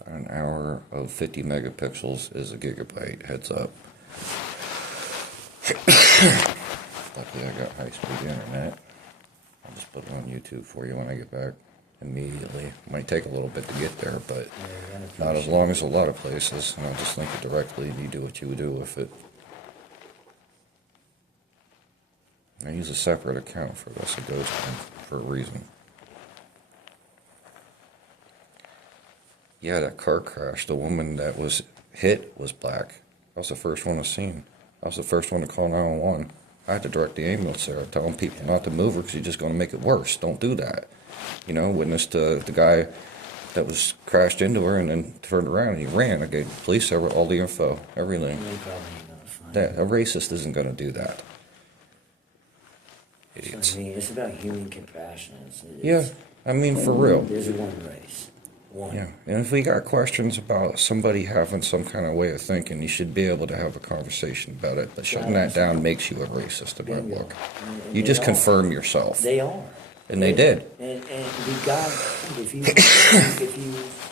About an hour of 50 megapixels is a gigabyte. Heads up. Luckily, I got high-speed internet. I'll just put it on YouTube for you when I get back immediately. Might take a little bit to get there, but not as long as a lot of places. And I'll just link it directly, and you do what you would do with it. I use a separate account for this. It goes for a reason. Yeah, that car crash. The woman that was hit was black. I was the first one to see. I was the first one to call 911. I had to direct the ambulance there, telling people not to move her because you're just going to make it worse. Don't do that. You know, witnessed the guy that was crashed into her and then turned around and he ran. I gave the police all the info, everything. That a racist isn't going to do that. Idiots. I mean, it's about human compassion. Yeah, I mean, for real. There's one race. One. Yeah, and if we got questions about somebody having some kind of way of thinking, you should be able to have a conversation about it. But shutting that down makes you a racist in my book. You just confirm yourself. They are. And they did. And we got, if you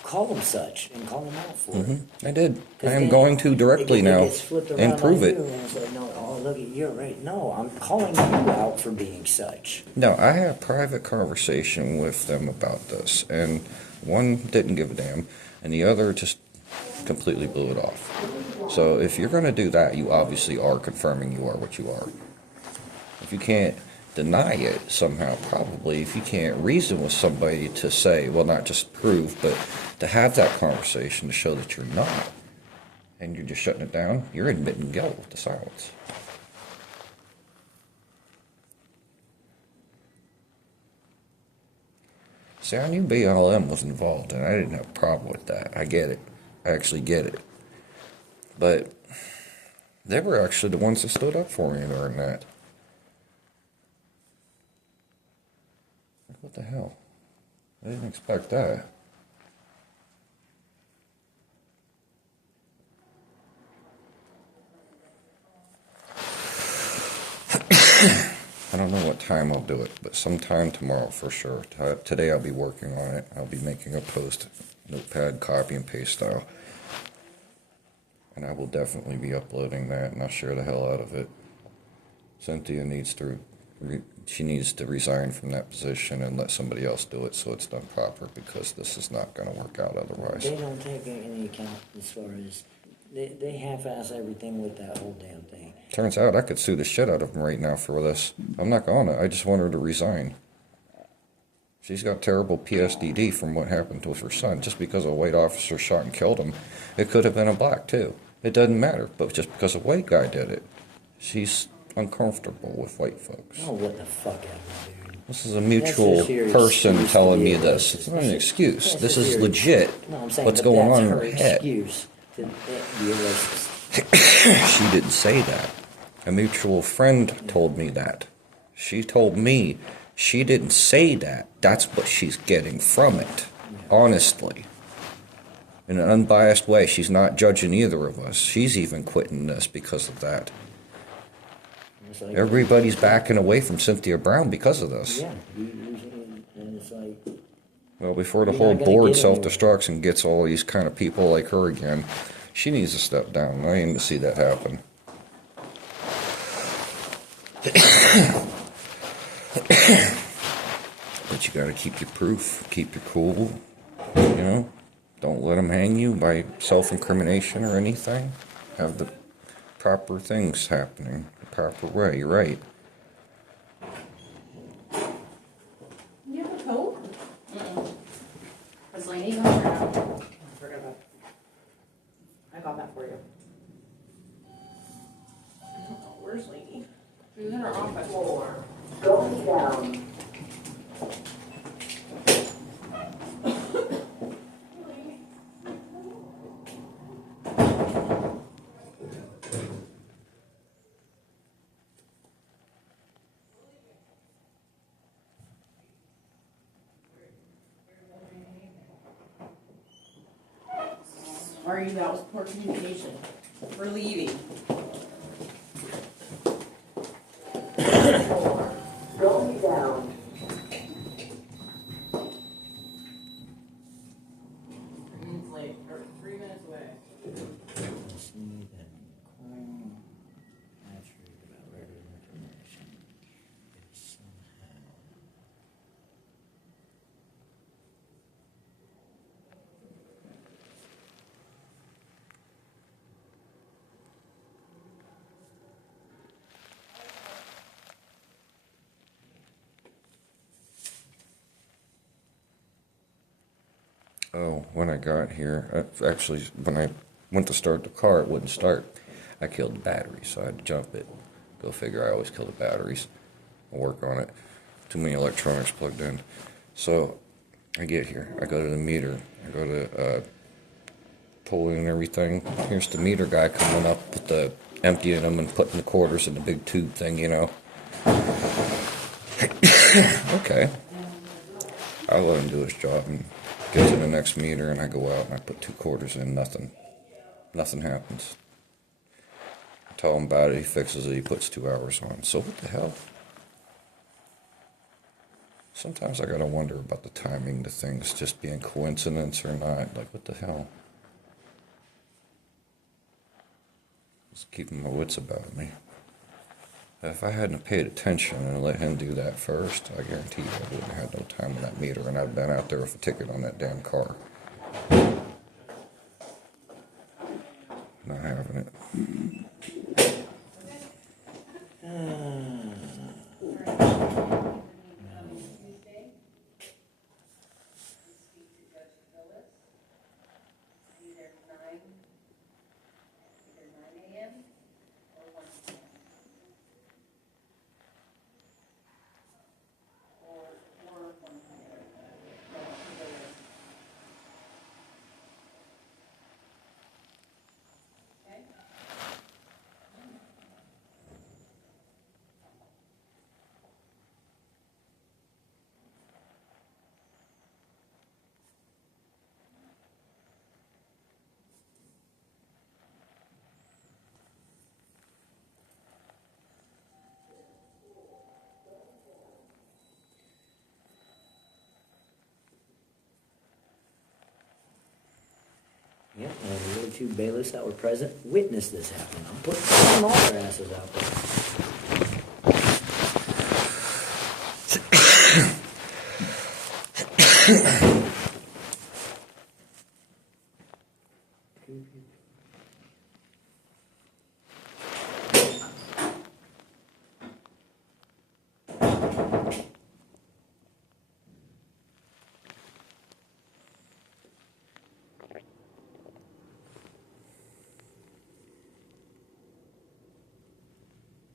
call them such and call them out for it. I did. I 'Cause am then going to directly it now gets flipped around and prove on it. you, and it's like, no, oh, look, you're right. No, I'm calling you out for being such. No, I had a private conversation with them about this, and one didn't give a damn, and the other just completely blew it off. So if you're going to do that, you obviously are confirming you are what you are. If you can't deny it somehow, probably, if you can't reason with somebody to say, well, not just prove, but to have that conversation to show that you're not, and you're just shutting it down, you're admitting guilt with the silence. See, I knew BLM was involved, and I didn't have a problem with that. I get it. I actually get it. But they were actually the ones that stood up for me during that. What the hell? I didn't expect that. I don't know what time I'll do it, but sometime tomorrow for sure. Today I'll be working on it. I'll be making a post, notepad, copy and paste style. And I will definitely be uploading that, and I'll share the hell out of it. Cynthia needs to resign from that position and let somebody else do it so it's done proper, because this is not going to work out otherwise. They don't take any account as far as, they half-ass everything with that whole damn thing. Turns out I could sue the shit out of them right now for this. I'm not gonna. I just want her to resign. She's got terrible PTSD from what happened with her son. Just because a white officer shot and killed him, it could have been a black too. It doesn't matter. But just because a white guy did it, she's uncomfortable with white folks. Oh, what the fuck ever, dude. This is a mutual person telling me this. It's not an excuse. This is legit. No, I'm saying, What's but going that's on in her her head. excuse to be a racist. She didn't say that. A mutual friend told me that. She told me she didn't say that. That's what she's getting from it. Honestly. In an unbiased way. She's not judging either of us. She's even quitting this because of that. Like, everybody's backing away from Cynthia Brown because of this. Yeah, and it's like... Well, before the whole board self-destructs and gets all these kind of people like her again, she needs to step down. I aim to see that happen. But you gotta keep your proof, keep your cool, you know? Don't let them hang you by self-incrimination or anything. Have the proper things happening the proper way, you're right. You have a coat? Was Lainey gone or no? Forget about it. I got that for you. Oh, where's Lainey? She was in her office. Going down. Sorry, that was poor communication. We're leaving. Going down. 3 minutes late, or 3 minutes away. Oh, when I got here, actually, when I went to start the car, it wouldn't start. I killed the battery, so I had to jump it. Go figure, I always kill the batteries. I'll work on it. Too many electronics plugged in. So, I get here. I go to the meter. I go to pulling and everything. Here's the meter guy coming up with the emptying them and putting the quarters in the big tube thing, you know. Okay. I let him do his job and get to the next meter, and I go out and I put 2 quarters in. Nothing happens. I tell him about it, he fixes it, he puts 2 hours on. So what the hell? Sometimes I gotta wonder about the timing to things just being coincidence or not. Like, what the hell? Just keeping my wits about me. If I hadn't paid attention and let him do that first, I guarantee you I wouldn't have had no time on that meter, and I'd been out there with a ticket on that damn car. Not having it. Yep, and the other two bailiffs that were present witnessed this happen. I'm putting all their asses out there.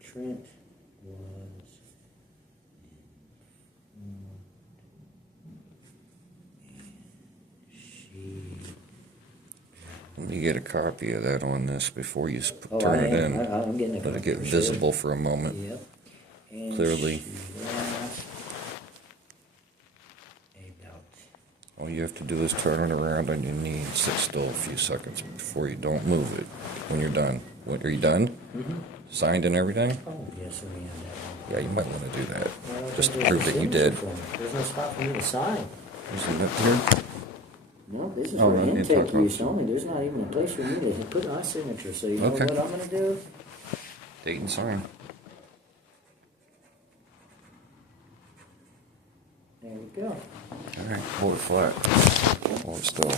Trent was she. Let me get a copy of that on this before you Oh, turn I it am. in. I'm getting a Let it copy get for sure. visible for a moment. Yep. And Clearly. she lost about. All you have to do is turn it around on your knee and sit still a few seconds before you don't move it when you're done. What, are you done? Mm-hmm. Signed and everything? Oh, yes, we have that one. Yeah, you might want to do that. Well, Just to there's prove no that you signature did. for me. There's no spot for me to sign. Isn't it here? No, this is Oh, for no, you intake talk about- use only. There's not even a place for me to put my signature. So you know Okay. what I'm going to do? Date and sign. There we go. All right, hold it flat. Hold it still.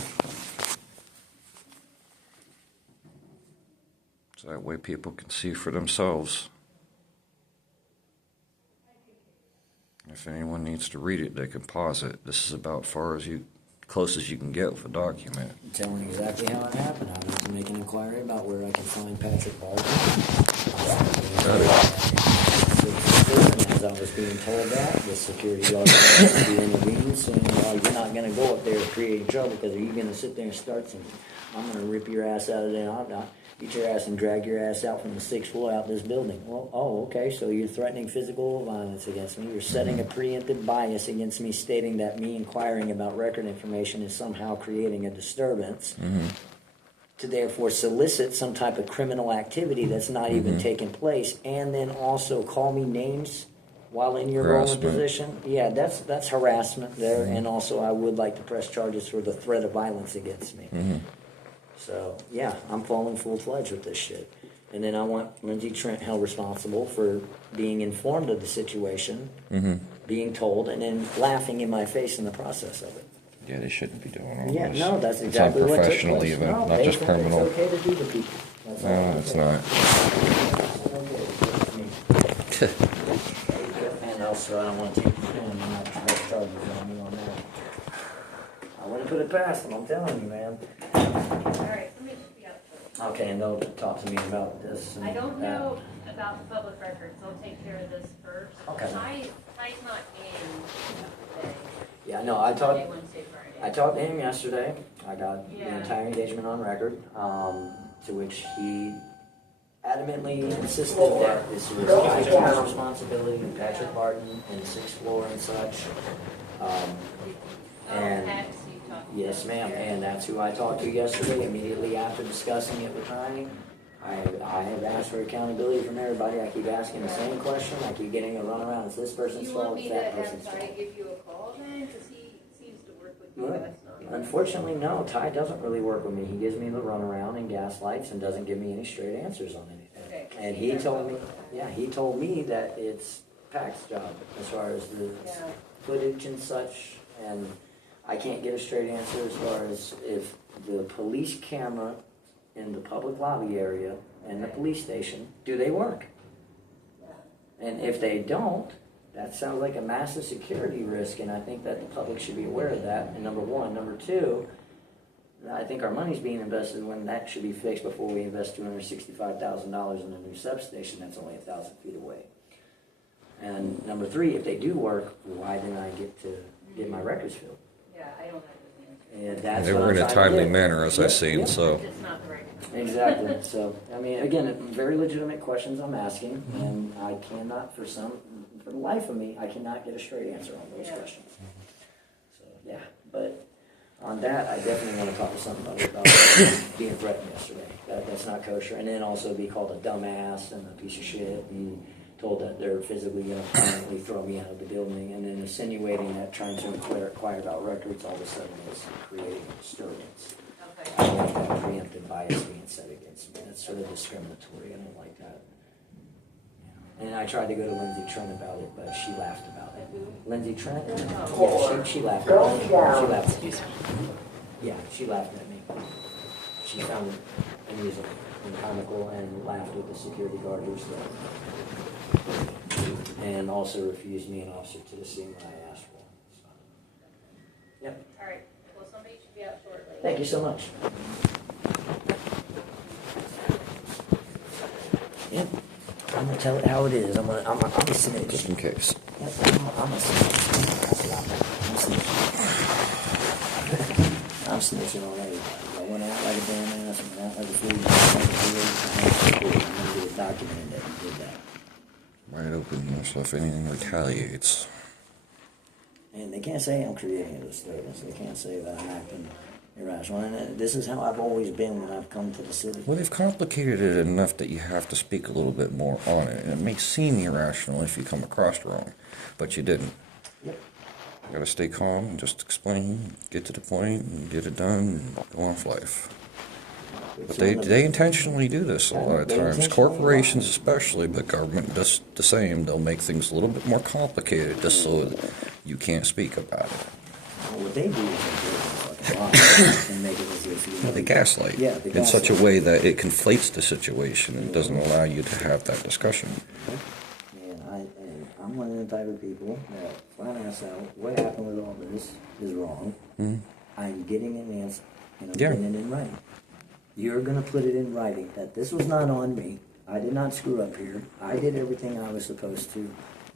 So that way people can see for themselves. If anyone needs to read it, they can pause it. This is about close as you can get with a document. I'm telling exactly how it happened. I went to make an inquiry about where I can find Patrick Baldwin. As I was being told that, the security guard was to intervene, saying, well, you're not going to go up there creating trouble because are you going to sit there and start something? I'm going to rip your ass out of there. I'm not. Get your ass and drag your ass out from the 6th floor out this building. Well, oh, okay, so you're threatening physical violence against me. You're setting a preemptive bias against me, stating that me inquiring about record information is somehow creating a disturbance to therefore solicit some type of criminal activity that's not even taking place, and then also call me names while in your role and position. Yeah, that's harassment there, and also I would like to press charges for the threat of violence against me. So, yeah, I'm falling full-fledged with this shit. And then I want Lindsay Trent held responsible for being informed of the situation, being told, and then laughing in my face in the process of it. Yeah, they shouldn't be doing all Yeah, this. no, that's exactly what took unprofessional place. even, No, not they just think criminal. It's okay to do to people. That's all No, I'm it's saying. not. And also, I don't want to take charges on me on that. I wouldn't put it past them, I'm telling you, man. Alright, let me just be up. Okay, and they'll talk to me about this. And I don't that. know about the public records, I'll take care of this first. Okay. Ty's not in today. Yeah, no, I talked. Monday, Wednesday, Friday. I talked to him yesterday. I got the Yeah. entire engagement on record, to which he adamantly insisted that this was IT's responsibility, Patrick Martin, and the 6th floor and such. And Pax, you talked to. yes, ma'am, and that's who I talked to yesterday, immediately after discussing it with Ryan. I have asked for accountability from everybody. I keep asking the same question. I keep getting a runaround. It's this person's fault. It's that person's fault. Do you want me to have Ty give you a call then? Because he seems to work with you Well, guys. unfortunately, no. Ty doesn't really work with me. He gives me the runaround and gaslights and doesn't give me any straight answers on anything. Okay. And he told me, he told me that it's Pac's job as far as the footage and such. And I can't get a straight answer as far as if the police camera in the public lobby area and the police station, do they work? And if they don't, that sounds like a massive security risk, and I think that the public should be aware of that, and number one. Number two, I think our money's being invested when that should be fixed before we invest $265,000 in a new substation that's only 1,000 feet away. And number three, if they do work, why didn't I get my records filled? Yeah, I don't have the answer. And that's They what were I'm in a trying to timely get. manner, as I seen, so. It's not the right answer. Exactly. So, I mean, again, very legitimate questions I'm asking, and I cannot, for the life of me, I cannot get a straight answer on those questions. So, yeah. But on that, I definitely want to talk to somebody about being threatened yesterday. That's not kosher. And then also be called a dumbass and a piece of shit. Be told that they're physically going to permanently throw me out of the building, and then insinuating that trying to inquire about records all of a sudden is creating a disturbance. I don't like that preemptive bias being set against me. That's sort of discriminatory. I don't like that. And I tried to go to Lindsay Trent about it, but she laughed about it. Lindsay Trent? Yeah, she laughed about it. She laughed at me. Yeah, she laughed at me. She found it amusing and comical and laughed with the security guard who was there. And also refused me an officer to the scene when I asked for one. So. Yep. All right. Well, somebody should be out shortly. Thank you so much. Yep. I'm gonna tell it how it is. I'm a snitch. Just in case. Yep, I'm a snitch. I'm snitching on everybody. I went out like a damn ass. I went out like a fool. I'm gonna get it documented that you did that. Wide open, so if anything retaliates. And they can't say I'm creating a disturbance. They can't say that I'm acting irrational. And this is how I've always been when I've come to the city. Well, they've complicated it enough that you have to speak a little bit more on it. And it may seem irrational if you come across wrong, but you didn't. Yep. You gotta stay calm and just explain, get to the point, and get it done, and go on with life. But they intentionally do this a lot of times. Corporations especially, but government does the same. They'll make things a little bit more complicated just so that you can't speak about it. Well, what they do is they fucking lie and make it as if They gaslight in such a way that it conflates the situation and doesn't allow you to have that discussion. And I'm one of the type of people that flat ass out, what happened with all this is wrong. Mm-hmm. I'm getting an answer, and I'm getting it in writing. You're going to put it in writing that this was not on me. I did not screw up here. I did everything I was supposed to.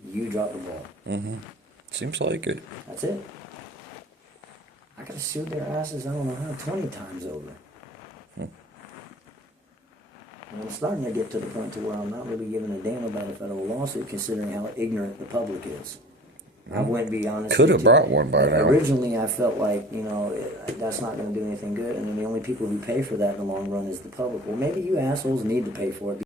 You dropped the ball. Mm-hmm. Seems like it. That's it. I could have sued their asses, I don't know how, 20 times over. And I'm starting to get to the point to where I'm not really giving a damn about a federal lawsuit, considering how ignorant the public is. I wouldn't be honest. Could have brought one by now. Originally, I felt like, that's not going to do anything good, and then the only people who pay for that in the long run is the public. Well, maybe you assholes need to pay for it.